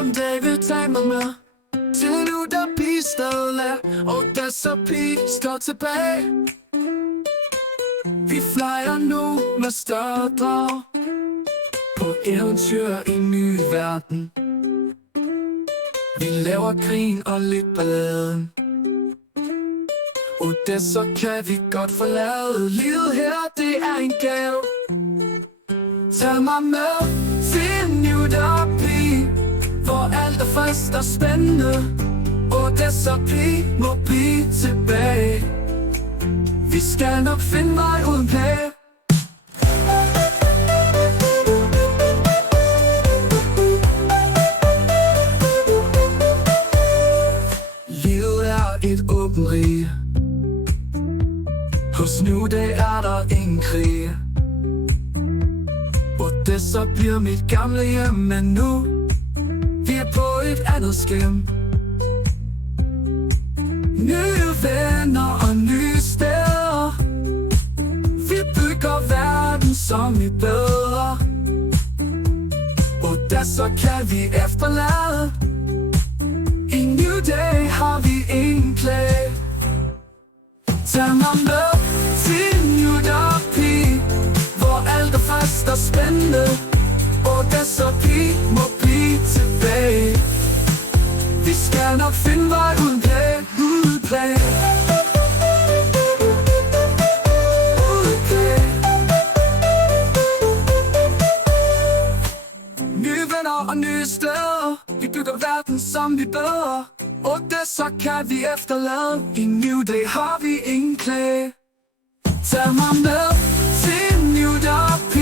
om dag vil tage mig med til nu der pistole, og der så pige står tilbage. Vi flyver nu med større drag på eventyr i en ny verden. Vi laver grin og lidt balladen, og det så kan vi godt forlade. Livet her, det er en gave. Tag mig med til New Utopia, hvor alt er frisk og spændende, og det så må blive tilbage. Vi skal nok finde vej uden plage. Livet er et åbent rige. Hos nu det er der ingen krig. Og det så bliver mit gamle hjem. Men nu vi er på et andet skim. Nye venner og nye steder. Vi bygger verden som i bedre. Og der så kan vi efterlade. I New Day har vi ingen klage. Tag mig med til New Utopia, hvor alt er fast og spændende, og der så må blive tilbage. Vi skal nok finde vej uden plage, uden plage. Nye venner og nye steder. Vi bygger verden som vi bedre, og det så kan vi efterlade. I New Day har vi ingen klage. Tag mig med til New Utopia.